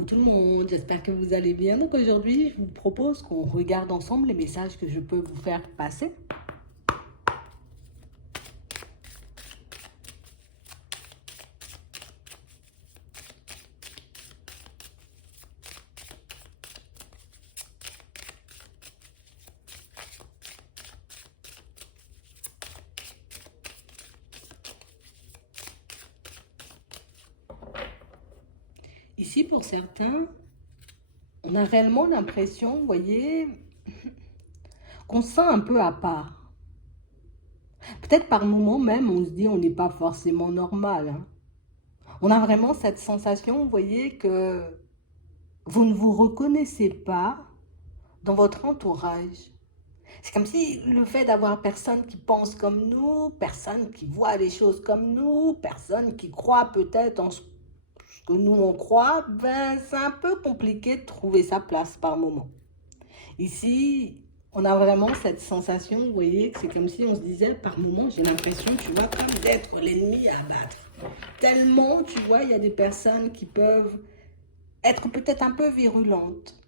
Coucou tout le monde, j'espère que vous allez bien. Donc aujourd'hui, je vous propose qu'on regarde ensemble les messages que je peux vous faire passer. Ici, pour certains, on a réellement l'impression, vous voyez, qu'on se sent un peu à part. Peut-être par moments même, on se dit on n'est pas forcément normal, hein. On a vraiment cette sensation, vous voyez, que vous ne vous reconnaissez pas dans votre entourage. C'est comme si le fait d'avoir personne qui pense comme nous, personne qui voit les choses comme nous, personne qui croit peut-être en ce que nous on croit, ben c'est un peu compliqué de trouver sa place par moment. Ici, on a vraiment cette sensation, vous voyez, que c'est comme si on se disait par moment, j'ai l'impression, tu vois, comme d'être l'ennemi à abattre. Tellement, tu vois, il y a des personnes qui peuvent être peut-être un peu virulentes,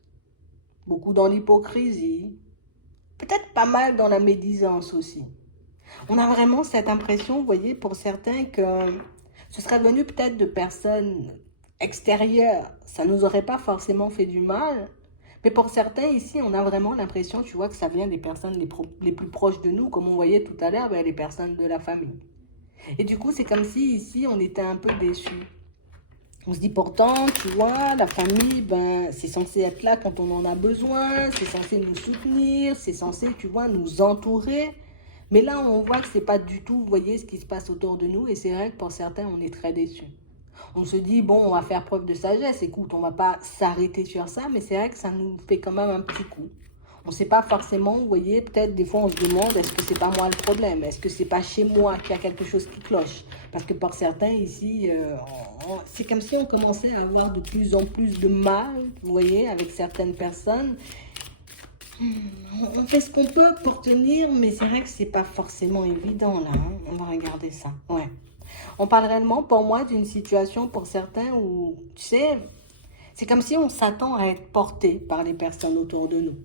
beaucoup dans l'hypocrisie, peut-être pas mal dans la médisance aussi. On a vraiment cette impression, vous voyez, pour certains que ce serait venu peut-être de personnes extérieures. Ça ne nous aurait pas forcément fait du mal. Mais pour certains ici, on a vraiment l'impression, tu vois, que ça vient des personnes les plus proches de nous, comme on voyait tout à l'heure, ben, les personnes de la famille. Et du coup, c'est comme si ici, on était un peu déçus. On se dit pourtant, tu vois, la famille, ben, c'est censé être là quand on en a besoin, c'est censé nous soutenir, c'est censé, tu vois, nous entourer. Mais là, on voit que c'est pas du tout, vous voyez, ce qui se passe autour de nous. Et c'est vrai que pour certains, on est très déçus. On se dit, bon, on va faire preuve de sagesse. Écoute, on va pas s'arrêter sur ça, mais c'est vrai que ça nous fait quand même un petit coup. On ne sait pas forcément, vous voyez, peut-être des fois on se demande, est-ce que c'est pas moi le problème? Est-ce que c'est pas chez moi qu'il y a quelque chose qui cloche? Parce que pour certains ici, c'est comme si on commençait à avoir de plus en plus de mal, vous voyez, avec certaines personnes. On fait ce qu'on peut pour tenir, mais c'est vrai que c'est pas forcément évident là, hein. On va regarder ça. Ouais. On parle réellement pour moi d'une situation pour certains où, tu sais, c'est comme si on s'attend à être porté par les personnes autour de nous.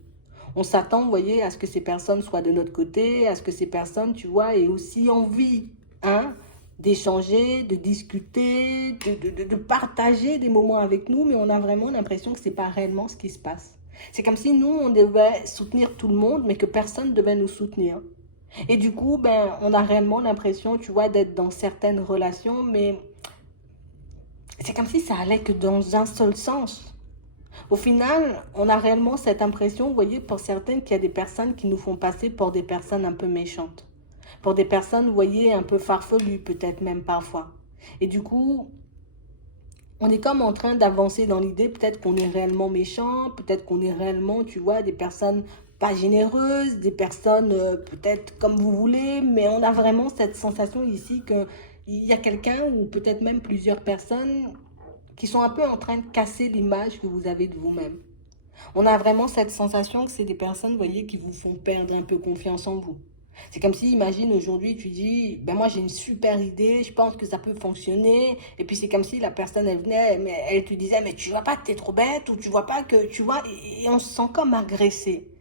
On s'attend, vous voyez, à ce que ces personnes soient de notre côté, à ce que ces personnes, tu vois, aient aussi envie, hein, d'échanger, de discuter, de partager des moments avec nous, mais on a vraiment l'impression que c'est pas réellement ce qui se passe. C'est comme si nous, on devait soutenir tout le monde, mais que personne ne devait nous soutenir. Et du coup, ben, on a réellement l'impression, tu vois, d'être dans certaines relations, mais c'est comme si ça allait que dans un seul sens. Au final, on a réellement cette impression, vous voyez, pour certaines, qu'il y a des personnes qui nous font passer pour des personnes un peu méchantes. Pour des personnes, vous voyez, un peu farfelues, peut-être même parfois. Et du coup, on est comme en train d'avancer dans l'idée, peut-être qu'on est réellement méchant, peut-être qu'on est réellement, tu vois, des personnes pas généreuses, des personnes peut-être comme vous voulez, mais on a vraiment cette sensation ici qu'il y a quelqu'un ou peut-être même plusieurs personnes qui sont un peu en train de casser l'image que vous avez de vous-même. On a vraiment cette sensation que c'est des personnes, vous voyez, qui vous font perdre un peu confiance en vous. C'est comme si, imagine, aujourd'hui, tu dis, ben moi j'ai une super idée, je pense que ça peut fonctionner. Et puis c'est comme si la personne, elle venait, mais elle te disait, mais tu vois pas que t'es trop bête, ou tu vois pas que, tu vois, et on se sent comme agressé.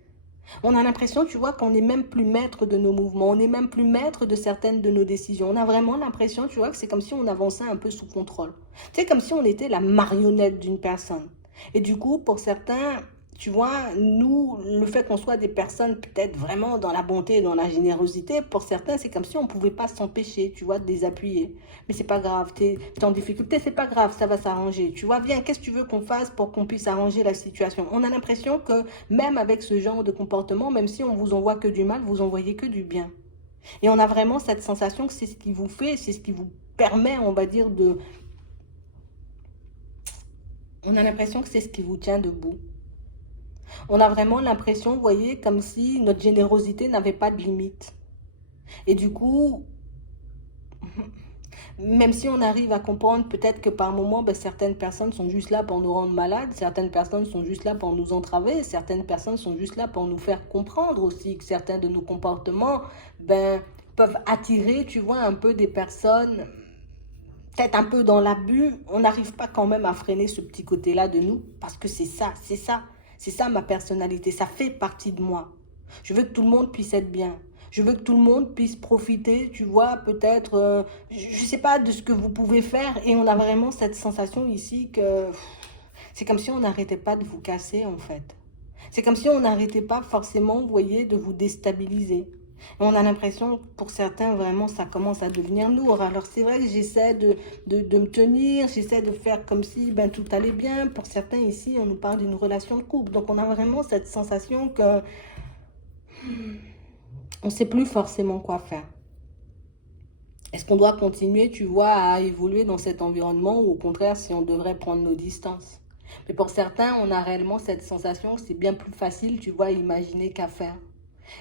On a l'impression, tu vois, qu'on n'est même plus maître de nos mouvements, on n'est même plus maître de certaines de nos décisions. On a vraiment l'impression, tu vois, que c'est comme si on avançait un peu sous contrôle. C'est comme si on était la marionnette d'une personne. Et du coup, pour certains, tu vois, nous, le fait qu'on soit des personnes peut-être vraiment dans la bonté et dans la générosité, pour certains, c'est comme si on ne pouvait pas s'empêcher, tu vois, de les appuyer. Mais c'est pas grave, t'es en difficulté, c'est pas grave, ça va s'arranger. Tu vois, viens, qu'est-ce que tu veux qu'on fasse pour qu'on puisse arranger la situation? On a l'impression que même avec ce genre de comportement, même si on vous envoie que du mal, vous envoyez que du bien. Et on a vraiment cette sensation que c'est ce qui vous fait, c'est ce qui vous permet, on va dire, de... On a l'impression que c'est ce qui vous tient debout. On a vraiment l'impression, vous voyez, comme si notre générosité n'avait pas de limite. Et du coup, même si on arrive à comprendre peut-être que par moment, ben, certaines personnes sont juste là pour nous rendre malades, certaines personnes sont juste là pour nous entraver, certaines personnes sont juste là pour nous faire comprendre aussi que certains de nos comportements ben, peuvent attirer, tu vois, un peu des personnes peut-être un peu dans l'abus, on n'arrive pas quand même à freiner ce petit côté-là de nous, parce que c'est ça ma personnalité, ça fait partie de moi. Je veux que tout le monde puisse être bien. Je veux que tout le monde puisse profiter, tu vois, peut-être, je ne sais pas, de ce que vous pouvez faire. Et on a vraiment cette sensation ici que c'est comme si on n'arrêtait pas de vous casser, en fait. C'est comme si on n'arrêtait pas forcément, vous voyez, de vous déstabiliser. Et on a l'impression, pour certains, vraiment, ça commence à devenir lourd. Alors c'est vrai que j'essaie de me tenir, j'essaie de faire comme si ben, tout allait bien. Pour certains ici, on nous parle d'une relation de couple. Donc on a vraiment cette sensation que on ne sait plus forcément quoi faire. Est-ce qu'on doit continuer, tu vois, à évoluer dans cet environnement ou au contraire, si on devrait prendre nos distances? Mais pour certains, on a réellement cette sensation que c'est bien plus facile, tu vois, à imaginer qu'à faire.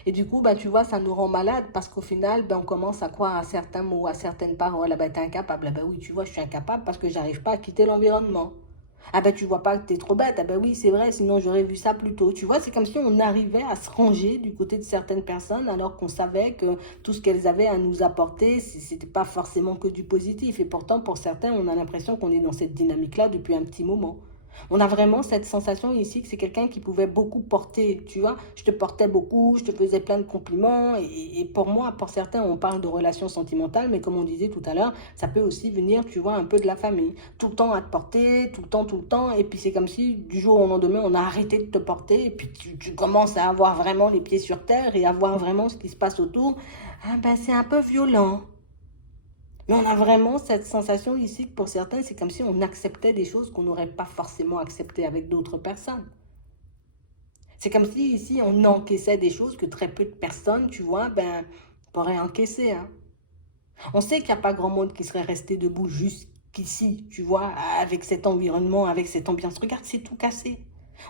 Et du coup, bah, tu vois, ça nous rend malade parce qu'au final, ben, on commence à croire à certains mots, à certaines paroles. Ah ben, t'es incapable. Ah ben oui, tu vois, je suis incapable parce que j'arrive pas à quitter l'environnement. Ah ben, tu vois pas que t'es trop bête. Ah ben oui, c'est vrai, sinon j'aurais vu ça plus tôt. Tu vois, c'est comme si on arrivait à se ranger du côté de certaines personnes alors qu'on savait que tout ce qu'elles avaient à nous apporter, c'était pas forcément que du positif. Et pourtant, pour certains, on a l'impression qu'on est dans cette dynamique-là depuis un petit moment. On a vraiment cette sensation ici que c'est quelqu'un qui pouvait beaucoup porter, tu vois. Je te portais beaucoup, je te faisais plein de compliments. Et pour moi, pour certains, on parle de relations sentimentales, mais comme on disait tout à l'heure, ça peut aussi venir, tu vois, un peu de la famille. Tout le temps à te porter, tout le temps, tout le temps. Et puis c'est comme si du jour au lendemain, on a arrêté de te porter. Et puis tu commences à avoir vraiment les pieds sur terre et à voir vraiment ce qui se passe autour. Ah ben c'est un peu violent. Mais on a vraiment cette sensation ici que pour certains, c'est comme si on acceptait des choses qu'on n'aurait pas forcément acceptées avec d'autres personnes. C'est comme si ici, on encaissait des choses que très peu de personnes, tu vois, ben, pourraient encaisser. Hein. On sait qu'il n'y a pas grand monde qui serait resté debout jusqu'ici, tu vois, avec cet environnement, avec cette ambiance. Regarde, c'est tout cassé.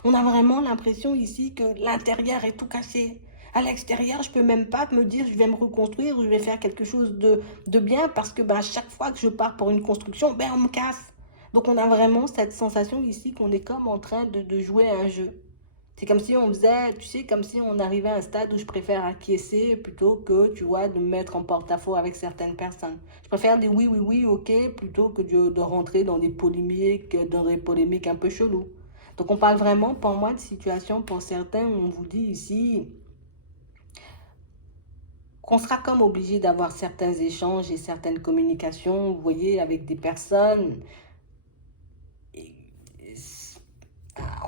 On a vraiment l'impression ici que l'intérieur est tout cassé. À l'extérieur, je peux même pas me dire je vais me reconstruire ou je vais faire quelque chose de bien parce que ben, à chaque fois que je pars pour une construction, ben, on me casse. Donc on a vraiment cette sensation ici qu'on est comme en train de jouer à un jeu. C'est comme si on faisait, tu sais, comme si on arrivait à un stade où je préfère acquiescer plutôt que, tu vois, de me mettre en porte-à-faux avec certaines personnes. Je préfère des oui, oui, oui, ok, plutôt que de rentrer dans des polémiques un peu cheloues. Donc on parle vraiment, pour moi, de situations pour certains où on vous dit ici qu'on sera comme obligé d'avoir certains échanges et certaines communications, vous voyez, avec des personnes.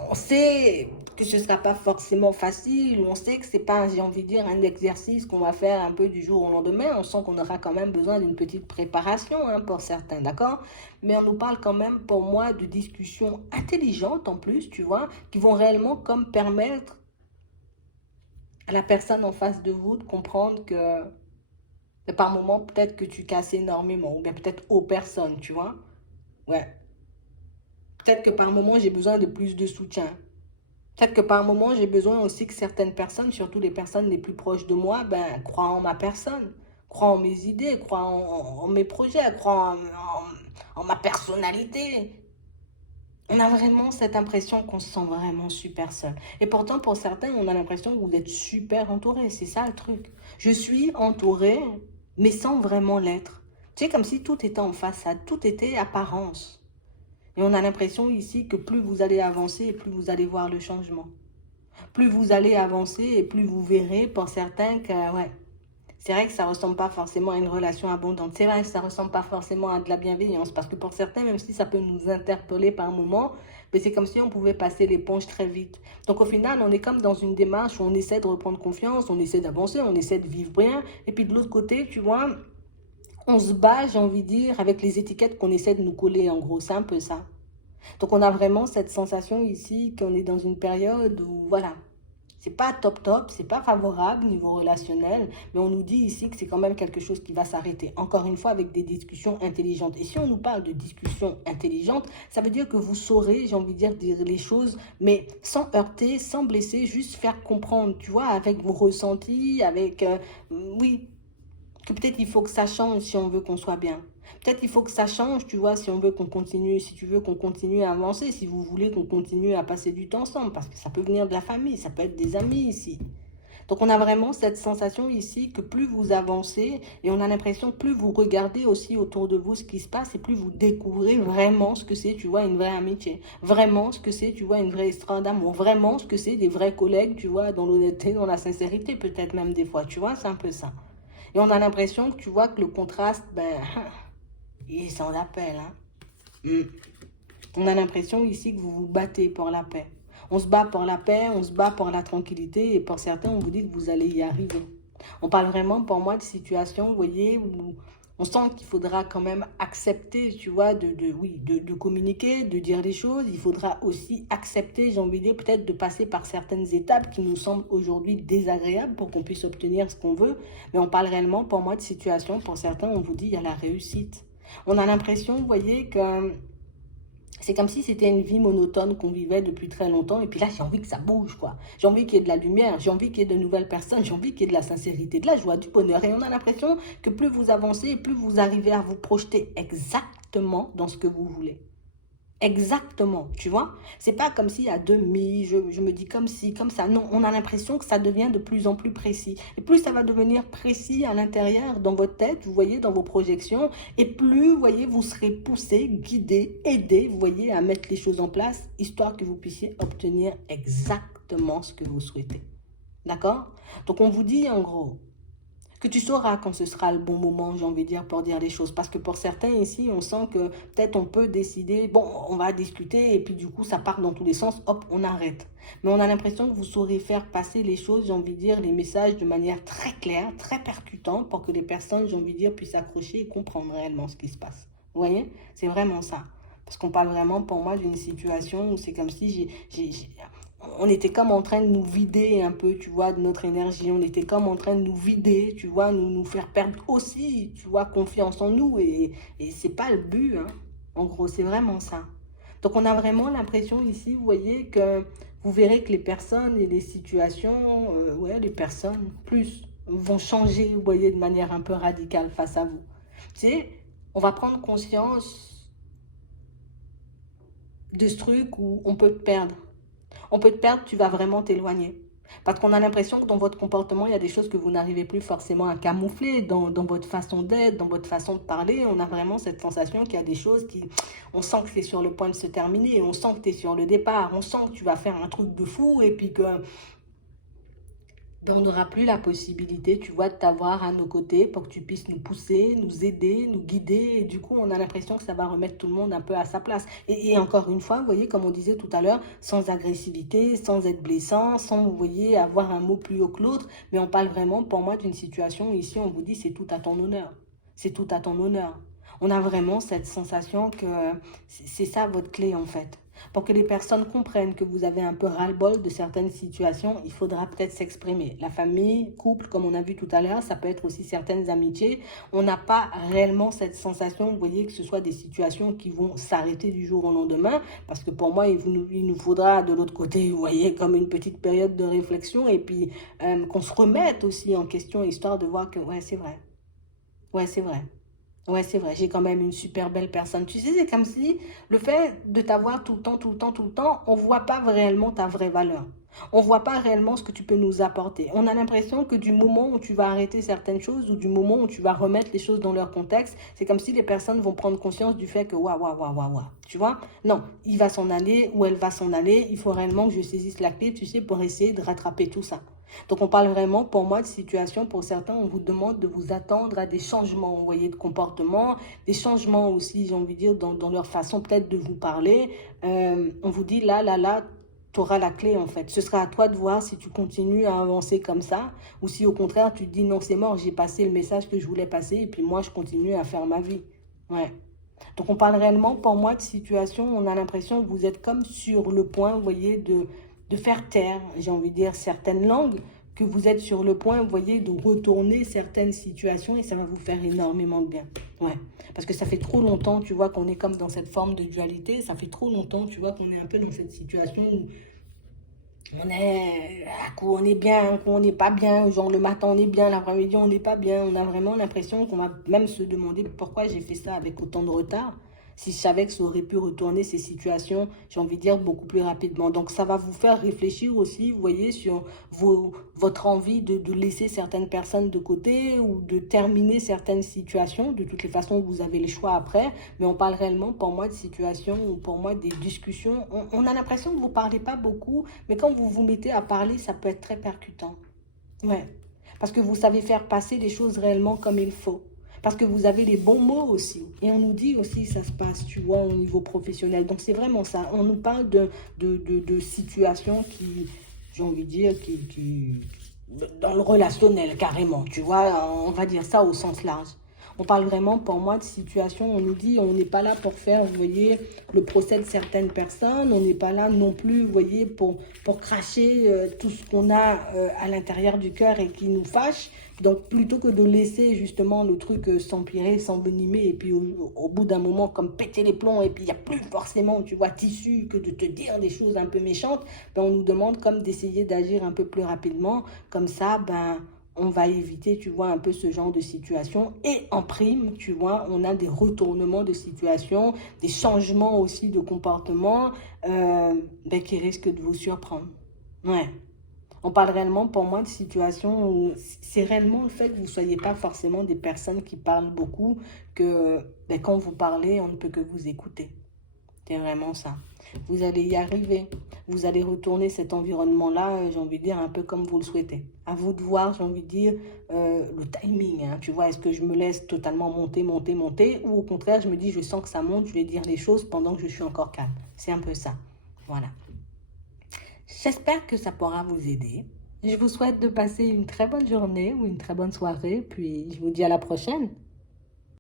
On sait que ce ne sera pas forcément facile, on sait que ce n'est pas, j'ai envie de dire, un exercice qu'on va faire un peu du jour au lendemain, on sent qu'on aura quand même besoin d'une petite préparation hein, pour certains, d'accord? Mais on nous parle quand même, pour moi, de discussions intelligentes en plus, tu vois, qui vont réellement comme permettre à la personne en face de vous de comprendre que par moment, peut-être que tu casses énormément, ou bien peut-être aux personnes, tu vois? Ouais. Peut-être que par moment, j'ai besoin de plus de soutien. Peut-être que par moment, j'ai besoin aussi que certaines personnes, surtout les personnes les plus proches de moi, ben, croient en ma personne, croient en mes idées, croient en mes projets, croient en ma personnalité. On a vraiment cette impression qu'on se sent vraiment super seul. Et pourtant, pour certains, on a l'impression que vous êtes super entouré. C'est ça le truc. Je suis entourée, mais sans vraiment l'être. Tu sais, comme si tout était en façade, tout était apparence. Et on a l'impression ici que plus vous allez avancer, et plus vous allez voir le changement. Plus vous allez avancer et plus vous verrez pour certains que, ouais, c'est vrai que ça ne ressemble pas forcément à une relation abondante. C'est vrai que ça ne ressemble pas forcément à de la bienveillance. Parce que pour certains, même si ça peut nous interpeller par moments, mais c'est comme si on pouvait passer l'éponge très vite. Donc au final, on est comme dans une démarche où on essaie de reprendre confiance, on essaie d'avancer, on essaie de vivre bien. Et puis de l'autre côté, tu vois, on se bat, j'ai envie de dire, avec les étiquettes qu'on essaie de nous coller. En gros, c'est un peu ça. Donc on a vraiment cette sensation ici qu'on est dans une période où, voilà, c'est pas top top, c'est pas favorable niveau relationnel, mais on nous dit ici que c'est quand même quelque chose qui va s'arrêter. Encore une fois, avec des discussions intelligentes. Et si on nous parle de discussions intelligentes, ça veut dire que vous saurez, j'ai envie de dire les choses, mais sans heurter, sans blesser, juste faire comprendre, tu vois, avec vos ressentis, avec, oui, que peut-être il faut que ça change si on veut qu'on soit bien. Peut-être il faut que ça change, tu vois, si on veut qu'on continue, si tu veux qu'on continue à avancer, si vous voulez qu'on continue à passer du temps ensemble, parce que ça peut venir de la famille, ça peut être des amis ici. Donc, on a vraiment cette sensation ici que plus vous avancez, et on a l'impression que plus vous regardez aussi autour de vous ce qui se passe, et plus vous découvrez vraiment ce que c'est, tu vois, une vraie amitié. Vraiment ce que c'est, tu vois, une vraie histoire d'amour. Vraiment ce que c'est des vrais collègues, tu vois, dans l'honnêteté, dans la sincérité, peut-être même des fois, tu vois, c'est un peu ça. Et on a l'impression que tu vois que le contraste, ben, il s'en appelle, hein. Mm. On a l'impression ici que vous vous battez pour la paix. On se bat pour la paix, on se bat pour la tranquillité et pour certains, on vous dit que vous allez y arriver. On parle vraiment pour moi de situations, vous voyez, où on sent qu'il faudra quand même accepter, tu vois, oui, de communiquer, de dire les choses. Il faudra aussi accepter, j'ai envie de dire, peut-être de passer par certaines étapes qui nous semblent aujourd'hui désagréables pour qu'on puisse obtenir ce qu'on veut. Mais on parle réellement pour moi de situations, pour certains, on vous dit, il y a la réussite. On a l'impression, vous voyez, que c'est comme si c'était une vie monotone qu'on vivait depuis très longtemps. Et puis là, j'ai envie que ça bouge, quoi. J'ai envie qu'il y ait de la lumière, j'ai envie qu'il y ait de nouvelles personnes, j'ai envie qu'il y ait de la sincérité, de la joie, du bonheur. Et on a l'impression que plus vous avancez, plus vous arrivez à vous projeter exactement dans ce que vous voulez. Exactement, tu vois. C'est pas comme si à demi, je me dis comme si, comme ça. Non, on a l'impression que ça devient de plus en plus précis. Et plus ça va devenir précis à l'intérieur, dans votre tête, vous voyez, dans vos projections, et plus, vous voyez, vous serez poussé, guidé, aidé, vous voyez, à mettre les choses en place, histoire que vous puissiez obtenir exactement ce que vous souhaitez. D'accord? Donc, on vous dit, en gros, que tu sauras quand ce sera le bon moment, j'ai envie de dire, pour dire les choses. Parce que pour certains ici, on sent que peut-être on peut décider, bon, on va discuter, et puis du coup, ça part dans tous les sens, hop, on arrête. Mais on a l'impression que vous saurez faire passer les choses, j'ai envie de dire, les messages de manière très claire, très percutante, pour que les personnes, j'ai envie de dire, puissent accrocher et comprendre réellement ce qui se passe. Vous voyez? C'est vraiment ça. Parce qu'on parle vraiment, pour moi, d'une situation où c'est comme si on était comme en train de nous vider un peu, tu vois, de notre énergie. On était comme en train de nous vider, tu vois, nous faire perdre aussi, tu vois, confiance en nous. Et c'est pas le but, hein. En gros, c'est vraiment ça. Donc, on a vraiment l'impression ici, vous voyez, que vous verrez que les personnes et les situations, ouais, les personnes, plus, vont changer, vous voyez, de manière un peu radicale face à vous. Tu sais, on va prendre conscience de ce truc où on peut te perdre. On peut te perdre, tu vas vraiment t'éloigner. Parce qu'on a l'impression que dans votre comportement, il y a des choses que vous n'arrivez plus forcément à camoufler dans votre façon d'être, dans votre façon de parler. On a vraiment cette sensation qu'il y a des choses qui... On sent que c'est sur le point de se terminer, on sent que tu es sur le départ, on sent que tu vas faire un truc de fou et puis que on n'aura plus la possibilité, tu vois, de t'avoir à nos côtés pour que tu puisses nous pousser, nous aider, nous guider. Et du coup, on a l'impression que ça va remettre tout le monde un peu à sa place. Et encore une fois, vous voyez, comme on disait tout à l'heure, sans agressivité, sans être blessant, sans, vous voyez, avoir un mot plus haut que l'autre. Mais on parle vraiment, pour moi, d'une situation où ici, on vous dit, c'est tout à ton honneur. C'est tout à ton honneur. On a vraiment cette sensation que c'est ça votre clé, en fait. Pour que les personnes comprennent que vous avez un peu ras-le-bol de certaines situations, il faudra peut-être s'exprimer. La famille, couple, comme on a vu tout à l'heure, ça peut être aussi certaines amitiés. On n'a pas réellement cette sensation, vous voyez, que ce soit des situations qui vont s'arrêter du jour au lendemain, parce que pour moi, il nous faudra de l'autre côté, vous voyez, comme une petite période de réflexion, et puis qu'on se remette aussi en question, histoire de voir que, ouais, c'est vrai. Ouais, c'est vrai. Ouais, c'est vrai, j'ai quand même une super belle personne. Tu sais, c'est comme si le fait de t'avoir tout le temps, tout le temps, tout le temps, on voit pas réellement ta vraie valeur. On voit pas réellement ce que tu peux nous apporter. On a l'impression que du moment où tu vas arrêter certaines choses ou du moment où tu vas remettre les choses dans leur contexte, c'est comme si les personnes vont prendre conscience du fait que waouh, waouh, waouh, waouh, waouh. Tu vois? Non, il va s'en aller ou elle va s'en aller. Il faut réellement que je saisisse la clé, tu sais, pour essayer de rattraper tout ça. Donc, on parle vraiment, pour moi, de situation. Pour certains, on vous demande de vous attendre à des changements, vous voyez, de comportement, des changements aussi, j'ai envie de dire, dans leur façon peut-être de vous parler. On vous dit, là, tu auras la clé, en fait. Ce sera à toi de voir si tu continues à avancer comme ça ou si, au contraire, tu te dis, non, c'est mort, j'ai passé le message que je voulais passer et puis moi, je continue à faire ma vie. Ouais. Donc, on parle réellement, pour moi, de situation où on a l'impression que vous êtes comme sur le point, vous voyez, de faire taire, j'ai envie de dire, certaines langues, que vous êtes sur le point, vous voyez, de retourner certaines situations et ça va vous faire énormément de bien. Ouais. Parce que ça fait trop longtemps, tu vois, qu'on est comme dans cette forme de dualité. Ça fait trop longtemps, tu vois, qu'on est un peu dans cette situation où à coup on est bien, à coup on n'est pas bien, genre le matin on est bien, l'après-midi on n'est pas bien. On a vraiment l'impression qu'on va même se demander pourquoi j'ai fait ça avec autant de retard. Si je savais que ça aurait pu retourner ces situations, j'ai envie de dire, beaucoup plus rapidement. Donc, ça va vous faire réfléchir aussi, vous voyez, sur votre envie de laisser certaines personnes de côté ou de terminer certaines situations. De toutes les façons, vous avez le choix après. Mais on parle réellement, pour moi, de situations ou pour moi, des discussions. On a l'impression que vous ne parlez pas beaucoup, mais quand vous vous mettez à parler, ça peut être très percutant. Ouais. Parce que vous savez faire passer les choses réellement comme il faut. Parce que vous avez les bons mots aussi. Et on nous dit aussi, ça se passe, tu vois, au niveau professionnel. Donc, c'est vraiment ça. On nous parle de situations qui, j'ai envie de dire, dans le relationnel, carrément. Tu vois, on va dire ça au sens large. On parle vraiment, pour moi, de situations, on nous dit, on n'est pas là pour faire, vous voyez, le procès de certaines personnes, on n'est pas là non plus, vous voyez, pour cracher tout ce qu'on a à l'intérieur du cœur et qui nous fâche. Donc, plutôt que de laisser justement le truc s'empirer, s'envenimer, et puis au bout d'un moment, comme péter les plombs, et puis il n'y a plus forcément, tu vois, tissu que de te dire des choses un peu méchantes, ben, on nous demande comme d'essayer d'agir un peu plus rapidement. Comme ça, ben, on va éviter, tu vois, un peu ce genre de situation. Et en prime, tu vois, on a des retournements de situation, des changements aussi de comportement ben, qui risquent de vous surprendre. Ouais. On parle réellement, pour moi, de situations où c'est réellement le fait que vous ne soyez pas forcément des personnes qui parlent beaucoup, que ben, quand vous parlez, on ne peut que vous écouter. C'est vraiment ça. Vous allez y arriver. Vous allez retourner cet environnement-là, j'ai envie de dire, un peu comme vous le souhaitez. À vous de voir, j'ai envie de dire, le timing. Hein, tu vois, est-ce que je me laisse totalement monter, monter, monter, ou au contraire, je me dis, je sens que ça monte, je vais dire les choses pendant que je suis encore calme. C'est un peu ça. Voilà. J'espère que ça pourra vous aider. Je vous souhaite de passer une très bonne journée ou une très bonne soirée, puis je vous dis à la prochaine.